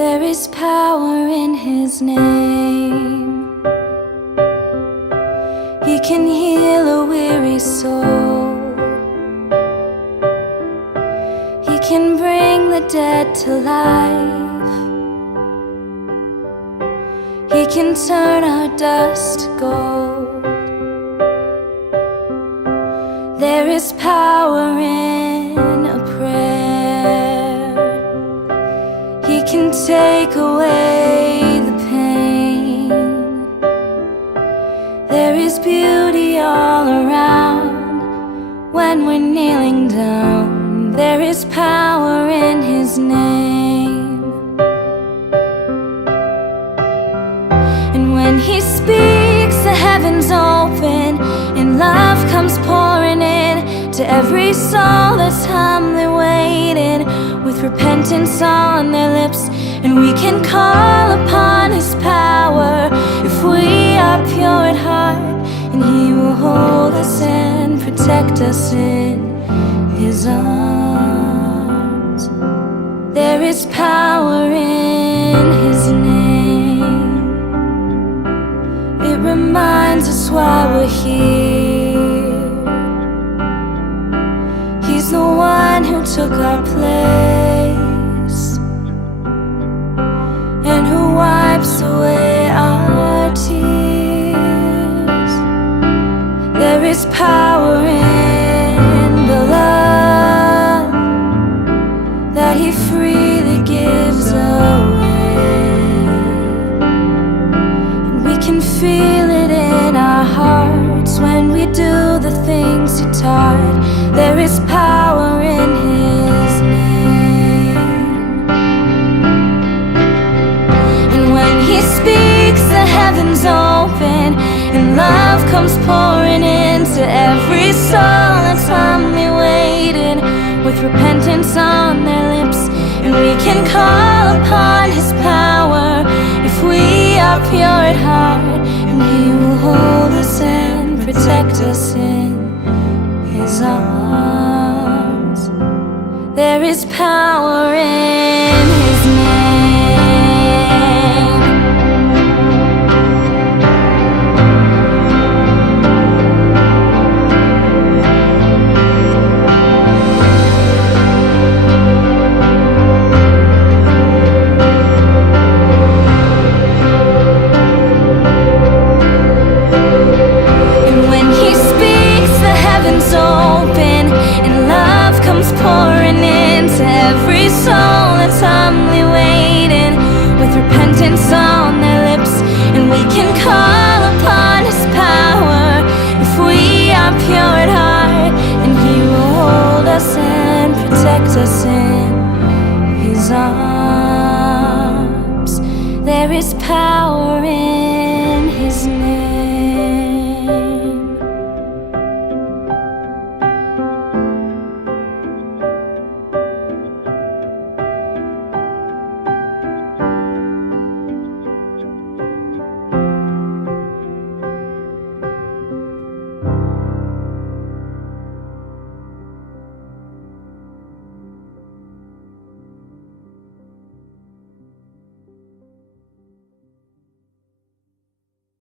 There is power in His name. He can heal a weary soul. He can bring the dead to life. He can turn our dust to gold. There is power in a prayer. He can take away the pain. There is beauty all around when we're kneeling down. There is power in His name. And when He speaks, the heavens open, and love comes pouring in to every soul that's humbly waiting, with repentance on their lips. And we can call upon His power if we are pure at heart, and He will hold us and protect us in His arms. There is power in His name. It reminds us why we're here. He's the one who took our place, and who wipes away our tears. There is power in the love that He freely gives away, and we can feel it in our hearts when we do the things He taught. There is power in His name. And when He speaks, the heavens open, and love comes pouring into every soul that's humbly waiting, with repentance on their lips. And we can call upon His power if we are pure at heart, and He will hold us and protect us in His arms. There is power in